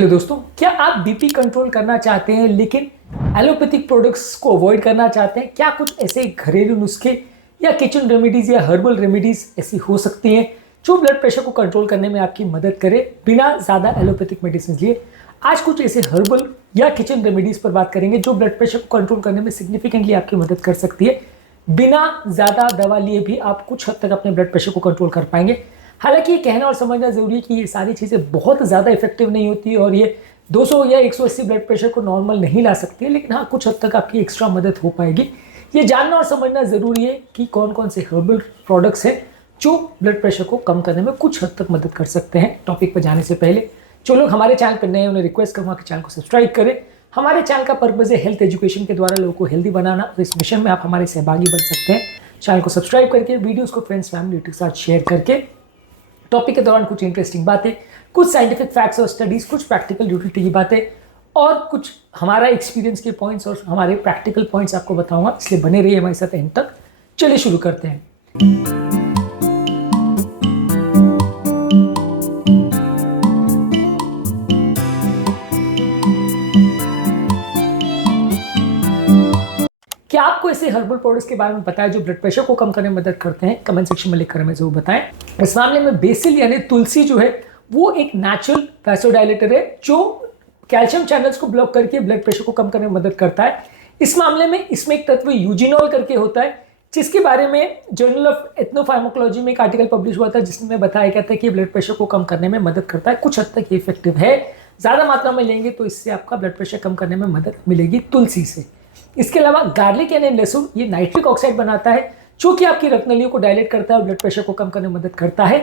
Hello दोस्तों, क्या आप बीपी कंट्रोल करना चाहते हैं लेकिन एलोपैथिक प्रोडक्ट्स को अवॉइड करना चाहते हैं? क्या कुछ ऐसे घरेलू नुस्खे या किचन रेमेडीज या हर्बल रेमेडीज ऐसी हो सकती हैं जो ब्लड प्रेशर को कंट्रोल करने में आपकी मदद करे बिना ज़्यादा एलोपैथिक मेडिसिन लिए? आज कुछ ऐसे हर्बल या किचन रेमेडीज पर बात करेंगे जो ब्लड प्रेशर को कंट्रोल करने में सिग्निफिकेंटली आपकी मदद कर सकती है। बिना ज़्यादा दवा लिए भी आप कुछ हद तक अपने ब्लड प्रेशर को कंट्रोल कर पाएंगे। हालांकि ये कहना और समझना जरूरी है कि ये सारी चीज़ें बहुत ज़्यादा इफेक्टिव नहीं होती और ये 200 या 180 ब्लड प्रेशर को नॉर्मल नहीं ला सकती है, लेकिन हाँ कुछ हद तक आपकी एक्स्ट्रा मदद हो पाएगी। ये जानना और समझना ज़रूरी है कि कौन कौन से हर्बल प्रोडक्ट्स हैं जो ब्लड प्रेशर को कम करने में कुछ हद तक मदद कर सकते हैं। टॉपिक पर जाने से पहले जो लोग हमारे चैनल पर नए हैं उन्हें रिक्वेस्ट करूँगा कि चैनल को सब्सक्राइब करें। हमारे चैनल का पर्पज़ है हेल्थ एजुकेशन के द्वारा लोगों को हेल्दी बनाना, और इस मिशन में आप हमारे सहभागी बन सकते हैं। चैनल को सब्सक्राइब करके वीडियोज़ को फ्रेंड्स फैमिली के साथ शेयर करके टॉपिक के दौरान कुछ इंटरेस्टिंग बातें, कुछ साइंटिफिक फैक्ट्स और स्टडीज, कुछ प्रैक्टिकल यूटिलिटी की बातें और कुछ हमारा एक्सपीरियंस के पॉइंट्स और हमारे प्रैक्टिकल पॉइंट्स आपको बताऊंगा, इसलिए बने रहिए हमारे साथ एंड तक। चलिए शुरू करते हैं। क्या आपको ऐसे हर्बल प्रोडक्ट्स के बारे में पता है जो ब्लड प्रेशर को कम करने में मदद करते हैं? कमेंट सेक्शन में लिखकर हमें जरूर बताएं। इस मामले में बेसिल यानी तुलसी जो है वो एक नेचुरल वैसोडाइलेटर है जो कैल्शियम चैनल्स को ब्लॉक करके ब्लड प्रेशर को कम करने में मदद करता है। इस मामले में इसमें एक तत्व यूजिनॉल करके होता है जिसके बारे में जर्नल ऑफ एथनोफार्माकोलॉजी में एक आर्टिकल पब्लिश हुआ था जिसमें बताया गया था कि ब्लड प्रेशर को कम करने में मदद करता है। कुछ हद तक ये इफेक्टिव है, ज़्यादा मात्रा में लेंगे तो इससे आपका ब्लड प्रेशर कम करने में मदद मिलेगी तुलसी से। इसके अलावा गार्लिक यानी लहसुन ये नाइट्रिक ऑक्साइड बनाता है जो कि आपकी रक्तनलियों को डायलेट करता है और ब्लड प्रेशर को कम करने में मदद करता है।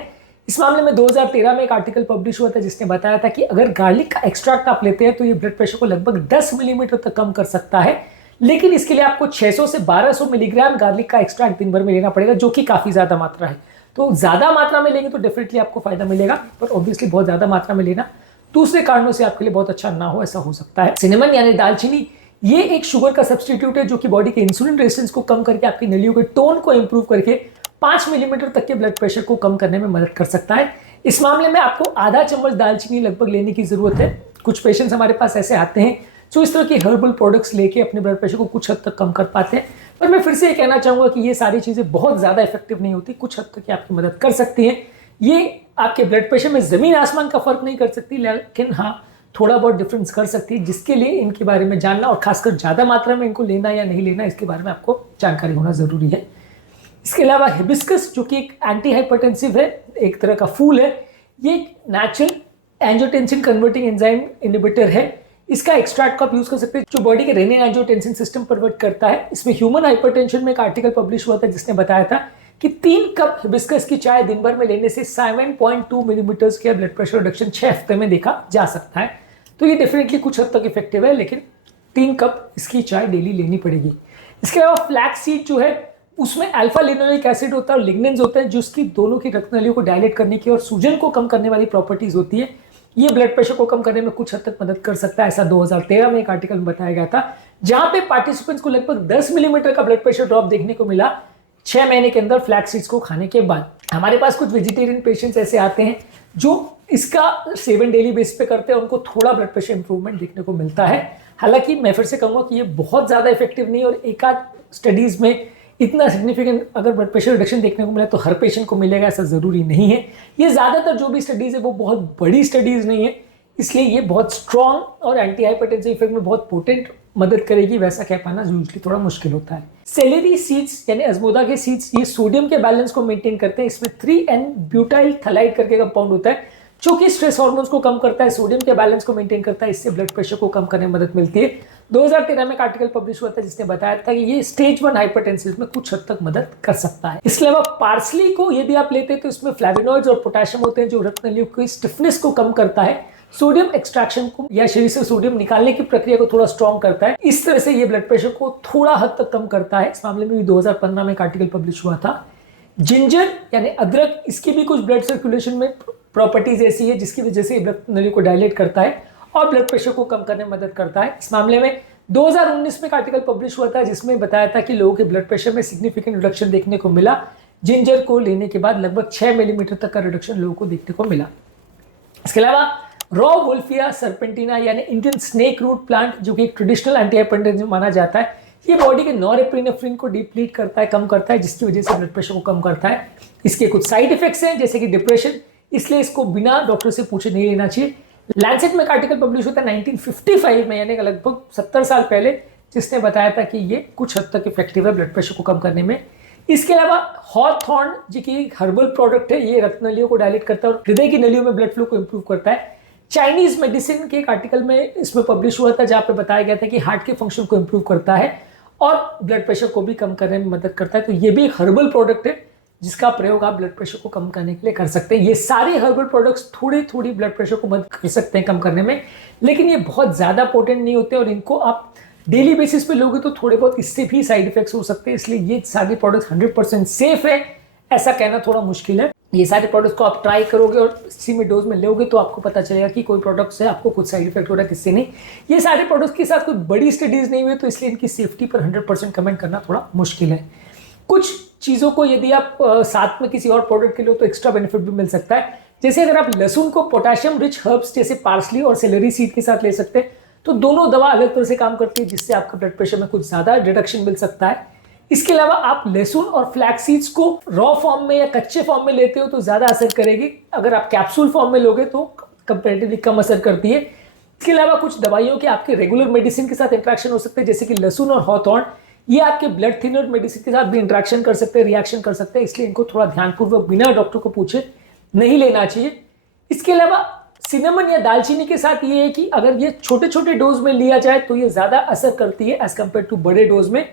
इस मामले में 2013 में एक आर्टिकल पब्लिश हुआ था जिसने बताया था कि अगर गार्लिक का एक्सट्रैक्ट आप लेते हैं तो ये ब्लड प्रेशर को लगभग 10 मिलीमीटर तक कम कर सकता है, लेकिन इसके लिए आपको 600 से 1200 मिलीग्राम गार्लिक का एक्सट्रैक्ट दिन भर में लेना पड़ेगा, जो कि काफ़ी ज़्यादा मात्रा है। तो ज़्यादा मात्रा में लेंगे तो डेफिनेटली आपको फायदा मिलेगा, पर ऑब्वियसली बहुत ज़्यादा मात्रा में लेना दूसरे कारणों से आपके लिए बहुत अच्छा ना हो, ऐसा हो सकता है। सिनेमन यानी दालचीनी ये एक शुगर का सब्सटीट्यूट है जो कि बॉडी के इंसुलिन रेजिस्टेंस को कम करके आपकी नलियों के टोन को इंप्रूव करके 5 मिलीमीटर तक के ब्लड प्रेशर को कम करने में मदद कर सकता है। इस मामले में आपको आधा चम्मच दालचीनी लगभग लेने की जरूरत है। कुछ पेशेंट्स हमारे पास ऐसे आते हैं जो इस तरह के हर्बल प्रोडक्ट्स लेके अपने ब्लड प्रेशर को कुछ हद तक कम कर पाते हैं, पर मैं फिर से ये कहना चाहूँगा कि ये सारी चीज़ें बहुत ज़्यादा इफेक्टिव नहीं होती। कुछ हद तक आपकी मदद कर सकती हैं। ये आपके ब्लड प्रेशर में ज़मीन आसमान का फर्क नहीं कर सकती, लेकिन हाँ थोड़ा बहुत डिफरेंस कर सकती है, जिसके लिए इनके बारे में जानना और खासकर ज़्यादा मात्रा में इनको लेना या नहीं लेना इसके बारे में आपको जानकारी होना ज़रूरी है। इसके अलावा हिबिस्कस जो कि एक एंटी हाइपरटेंसिव है, एक तरह का फूल है, ये एक natural angiotensin converting enzyme inhibitor है। इसका एक्सट्रैक्ट को आप यूज़ कर सकते हैं जो बॉडी के रेनिन एंजियोटेंसिन सिस्टम पर वर्क करता है। इसमें ह्यूमन हाइपरटेंशन में एक आर्टिकल पब्लिश हुआ था जिसने बताया था कि 3 कप हिबिस्कस की चाय दिन भर में लेने से 7.2 मिलीमीटर के ब्लड प्रेशर रिडक्शन 6 हफ्ते में देखा जा सकता है। तो ये डेफिनेटली कुछ हद तक इफेक्टिव है, लेकिन 3 कप इसकी चाय डेली लेनी पड़ेगी। इसके अलावा फ्लैक्स सीड जो है उसमें अल्फा लिनोलिक एसिड होता है और लिग्निन्स होते हैं जो उसकी दोनों की रक्तनलियों को डायलेट करने की और सूजन को कम करने वाली प्रॉपर्टीज होती है। ये ब्लड प्रेशर को कम करने में कुछ हद तक मदद कर सकता है, ऐसा 2013 में एक आर्टिकल में बताया गया था जहां पे पार्टिसिपेंट्स को लगभग 10 मिलीमीटर का ब्लड प्रेशर ड्रॉप देखने को मिला 6 महीने के अंदर फ्लैक्स सीड्स को खाने के बाद। हमारे पास कुछ वेजिटेरियन पेशेंट्स ऐसे आते हैं जो इसका सेवन डेली बेस पे करते हैं, उनको थोड़ा ब्लड प्रेशर इंप्रूवमेंट देखने को मिलता है। हालांकि मैं फिर से कहूँगा कि ये बहुत ज़्यादा इफेक्टिव नहीं, और एक आध स्टडीज़ में इतना सिग्निफिकेंट अगर ब्लड प्रेशर रिडक्शन देखने को मिला तो हर पेशेंट को मिलेगा ऐसा ज़रूरी नहीं है। ये ज़्यादातर जो भी स्टडीज़ है वो बहुत बड़ी स्टडीज़ नहीं है, इसलिए ये बहुत स्ट्रॉन्ग और एंटी हाइपरटेंसिव इफेक्ट में बहुत पोटेंट मदद करेगी वैसा कह पाना यूजली थोड़ा मुश्किल होता है। सेलेरी सीड्स यानी अजमोदा के सीड्स ये सोडियम के बैलेंस को मेंटेन करते हैं। इसमें 3N-ब्यूटाइल थलाइड करके कंपाउंड होता है जो कि स्ट्रेस हार्मोन्स को कम करता है, सोडियम के बैलेंस को मेंटेन करता है, इससे ब्लड प्रेशर को कम करने में मदद मिलती है। 2013 में एक आर्टिकल पब्लिश हुआ था जिसने बताया था कि ये स्टेज 1 हाइपरटेंसिव में कुछ हद तक मदद कर सकता है। इसके अलावा पार्सली को यदि आप लेते हैं तो इसमें फ्लैविनॉइड्स और पोटेशियम होते हैं जो रक्तनलियों की स्टिफनेस को कम करता है, सोडियम एक्सट्रैक्शन को या शरीर से सोडियम निकालने की प्रक्रिया को थोड़ा स्ट्रॉन्ग करता है। इस तरह से ये ब्लड प्रेशर को थोड़ा हद तक कम करता है। इस मामले में भी 2015 में एक आर्टिकल पब्लिश हुआ था। जिंजर यानी अदरक, इसकी भी कुछ ब्लड सर्कुलेशन में प्रॉपर्टीज ऐसी है जिसकी वजह से ब्लड नली को डायलेट करता है और ब्लड प्रेशर को कम करने में मदद करता है। इस मामले में 2019 में एक आर्टिकल पब्लिश हुआ था जिसमें बताया था कि लोगों के ब्लड प्रेशर में सिग्निफिकेंट रिडक्शन देखने को मिला। जिंजर को लेने के बाद लगभग 6 मिलीमीटर तक का रिडक्शन लोगों को देखने को मिला। इसके अलावा रॉ वोल्फिया सर्पेंटिना यानी इंडियन स्नेक रूट प्लांट, जो कि एक ट्रेडिशनल एंटी हाइपरटेंसिव माना जाता है, ये बॉडी के नॉरएपिनेफ्रिन को डिप्लीट करता है, कम करता है, जिसकी वजह से ब्लड प्रेशर को कम करता है। इसके कुछ साइड इफेक्ट्स हैं जैसे कि डिप्रेशन, इसलिए इसको बिना डॉक्टर से पूछे नहीं लेना चाहिए। लैंसेट में एक आर्टिकल पब्लिश होता है 1955 में, यानी लगभग 70 साल पहले, जिसने बताया था कि ये कुछ हद तक इफेक्टिव है ब्लड प्रेशर को कम करने में। इसके अलावा हॉथॉर्न जो कि हर्बल प्रोडक्ट है, ये रक्त नलियों को डायलेट करता है और हृदय की नलियों में ब्लड फ्लो को इंप्रूव करता है। चाइनीज मेडिसिन के एक आर्टिकल में इसमें पब्लिश हुआ था जहां पे बताया गया था कि हार्ट के फंक्शन को इंप्रूव करता है और ब्लड प्रेशर को भी कम करने में मदद करता है। तो ये भी एक हर्बल प्रोडक्ट है जिसका प्रयोग आप ब्लड प्रेशर को कम करने के लिए कर सकते हैं। ये सारे हर्बल प्रोडक्ट्स थोड़ी थोड़ी ब्लड प्रेशर को मदद कर सकते हैं कम करने में, लेकिन ये बहुत ज़्यादा पोटेंट नहीं होते और इनको आप डेली बेसिस पे लोगे तो थोड़े बहुत इससे भी साइड इफेक्ट्स हो सकते हैं। इसलिए ये सारे प्रोडक्ट्स 100% सेफ है ऐसा कहना थोड़ा मुश्किल है। ये सारे प्रोडक्ट्स को आप ट्राई करोगे और सीमित डोज में लोगे तो आपको पता चलेगा कि कोई प्रोडक्ट से आपको कुछ साइड इफेक्ट हो रहा है, किससे नहीं। ये सारे प्रोडक्ट्स के साथ कोई बड़ी स्टडीज नहीं हुई, तो इसलिए इनकी सेफ्टी पर 100% कमेंट करना थोड़ा मुश्किल है। कुछ चीज़ों को यदि आप साथ में किसी और प्रोडक्ट के लिए तो एक्स्ट्रा बेनिफिट भी मिल सकता है। जैसे अगर आप लहसुन को पोटेशियम रिच हर्ब्स जैसे पार्सली और सेलेरी सीड के साथ ले सकते हैं तो दोनों दवा अलग तरह से काम करती है, जिससे आपका ब्लड प्रेशर में कुछ ज़्यादा रिडक्शन मिल सकता है। इसके अलावा आप लहसुन और फ्लैक्स सीड्स को रॉ फॉर्म में या कच्चे फॉर्म में लेते हो तो ज़्यादा असर करेगी, अगर आप कैप्सूल फॉर्म में लोगे तो कंपैरेटिवली कम असर करती है। इसके अलावा कुछ दवाइयों के आपके रेगुलर मेडिसिन के साथ इंट्रैक्शन हो सकते हैं, जैसे कि लहसुन और हॉथॉर्न, ये आपके ब्लड थिनर मेडिसिन के साथ भी इंट्रैक्शन कर सकते हैं, रिएक्शन कर सकते हैं, इसलिए इनको थोड़ा ध्यानपूर्वक बिना डॉक्टर को पूछे नहीं लेना चाहिए। इसके अलावा सिनेमन या दालचीनी के साथ ये है कि अगर ये छोटे छोटे डोज में लिया जाए तो ये ज़्यादा असर करती है एज कम्पेयर टू बड़े डोज में।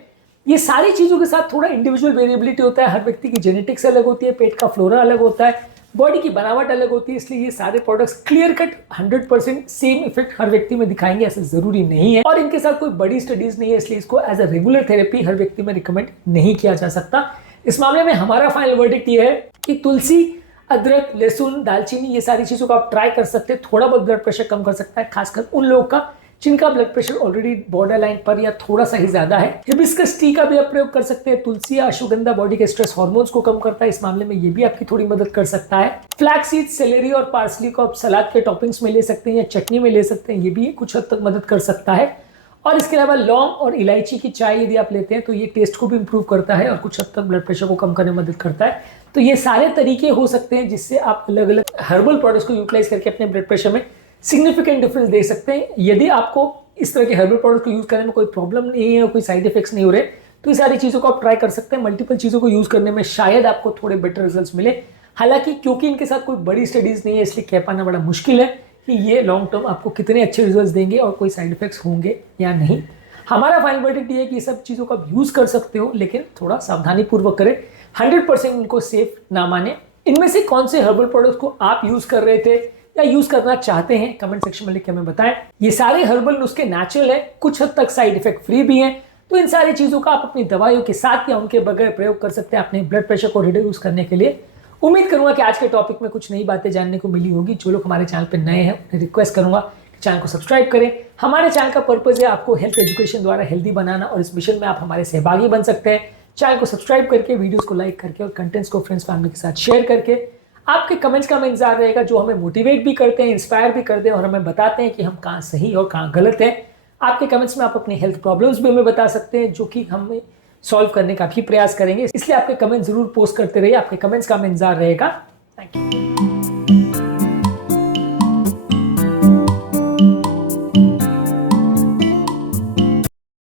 ये सारी चीज़ों के साथ थोड़ा इंडिविजुअल वेरिएबिलिटी होता है, हर व्यक्ति की जेनेटिक्स अलग होती है, पेट का फ्लोरा अलग होता है, बॉडी की बनावट अलग होती है, इसलिए ये सारे products clear cut 100% same effect हर व्यक्ति में दिखाएंगे ऐसा जरूरी नहीं है, और इनके साथ कोई बड़ी स्टडीज नहीं है, इसलिए इसको एज अ रेगुलर थेरेपी हर व्यक्ति में रिकमेंड नहीं किया जा सकता। इस मामले में हमारा फाइनल वर्डिक्ट ये है कि तुलसी, अदरक, लहसुन, दालचीनी, ये सारी चीज़ों को आप ट्राई कर सकते हैं, थोड़ा बहुत ब्लड प्रेशर कम कर सकता है, खासकर उन लोगों का जिनका blood pressure already border line पर या थोड़ा सा ही ज्यादा है। हिबिस्कस टी का भी आप प्रयोग कर सकते हैं। तुलसी या अश्वगंधा बॉडी के स्ट्रेस हार्मोन्स को कम करता है, इस मामले में ये भी आपकी थोड़ी मदद कर सकता है। फ्लैक्स सीड, सेलेरी और पार्सली को आप सलाद के टॉपिंग्स में ले सकते हैं या चटनी में ले सकते हैं, ये भी कुछ हद तक मदद कर सकता है। और इसके अलावा लौंग और इलायची की चाय यदि आप लेते हैं तो ये टेस्ट को भी इंप्रूव करता है और कुछ हद तक ब्लड प्रेशर को कम करने में मदद करता है। तो ये सारे तरीके हो सकते हैं जिससे आप अलग अलग हर्बल प्रोडक्ट्स को यूटिलाइज करके अपने ब्लड प्रेशर में सिग्निफिकेंट डिफरेंस दे सकते हैं। यदि आपको इस तरह के हर्बल प्रोडक्ट को यूज करने में कोई प्रॉब्लम नहीं है और कोई साइड इफेक्ट्स नहीं हो रहे तो ये सारी चीज़ों को आप ट्राई कर सकते हैं। मल्टीपल चीज़ों को यूज करने में शायद आपको थोड़े बेटर रिजल्ट्स मिले, हालांकि क्योंकि इनके साथ कोई बड़ी स्टडीज नहीं है इसलिए कह पाना बड़ा मुश्किल है कि ये लॉन्ग टर्म आपको कितने अच्छे रिजल्ट्स देंगे और कोई साइड इफेक्ट्स होंगे या नहीं। हमारा फाइनल वर्डिक्ट ये है कि ये सब चीज़ों का आप यूज कर सकते हो, लेकिन थोड़ा सावधानी पूर्वक करें, 100% इनको सेफ ना माने। इनमें से कौन से हर्बल प्रोडक्ट्स को आप यूज कर रहे थे या यूज करना चाहते हैं कमेंट सेक्शन में लिख के हमें बताएं। ये सारे हर्बल नुस्खे नेचुरल है, कुछ हद तक साइड इफेक्ट फ्री भी हैं, तो इन सारी चीजों का आप अपनी दवाइयों के साथ या उनके बगैर प्रयोग कर सकते हैं अपने ब्लड प्रेशर को रिड्यूस करने के लिए। उम्मीद करूंगा कि आज के टॉपिक में कुछ नई बातें जानने को मिली होगी। जो लोग हमारे चैनल पर नए हैं उन्हें रिक्वेस्ट करूंगा कि चैनल को सब्सक्राइब करें। हमारे चैनल का पर्पज है आपको हेल्थ एजुकेशन द्वारा हेल्दी बनाना और इस मिशन में आप हमारे सहभागी बन सकते हैं। चैनल को सब्सक्राइब करके, वीडियोस को लाइक करके और कंटेंट्स को फ्रेंड्स फैमिली के साथ शेयर करके आपके कमेंट्स का हमें इंतजार रहेगा, जो हमें मोटिवेट भी करते हैं, इंस्पायर भी करते हैं और हमें बताते हैं कि हम कहाँ सही और कहाँ गलत हैं। आपके कमेंट्स में आप अपनी हेल्थ प्रॉब्लम्स भी हमें बता सकते हैं, जो कि हम सॉल्व करने का भी प्रयास करेंगे। इसलिए आपके कमेंट्स जरूर पोस्ट करते रहिए, आपके कमेंट्स का हमें इंतजार रहेगा। Thank you.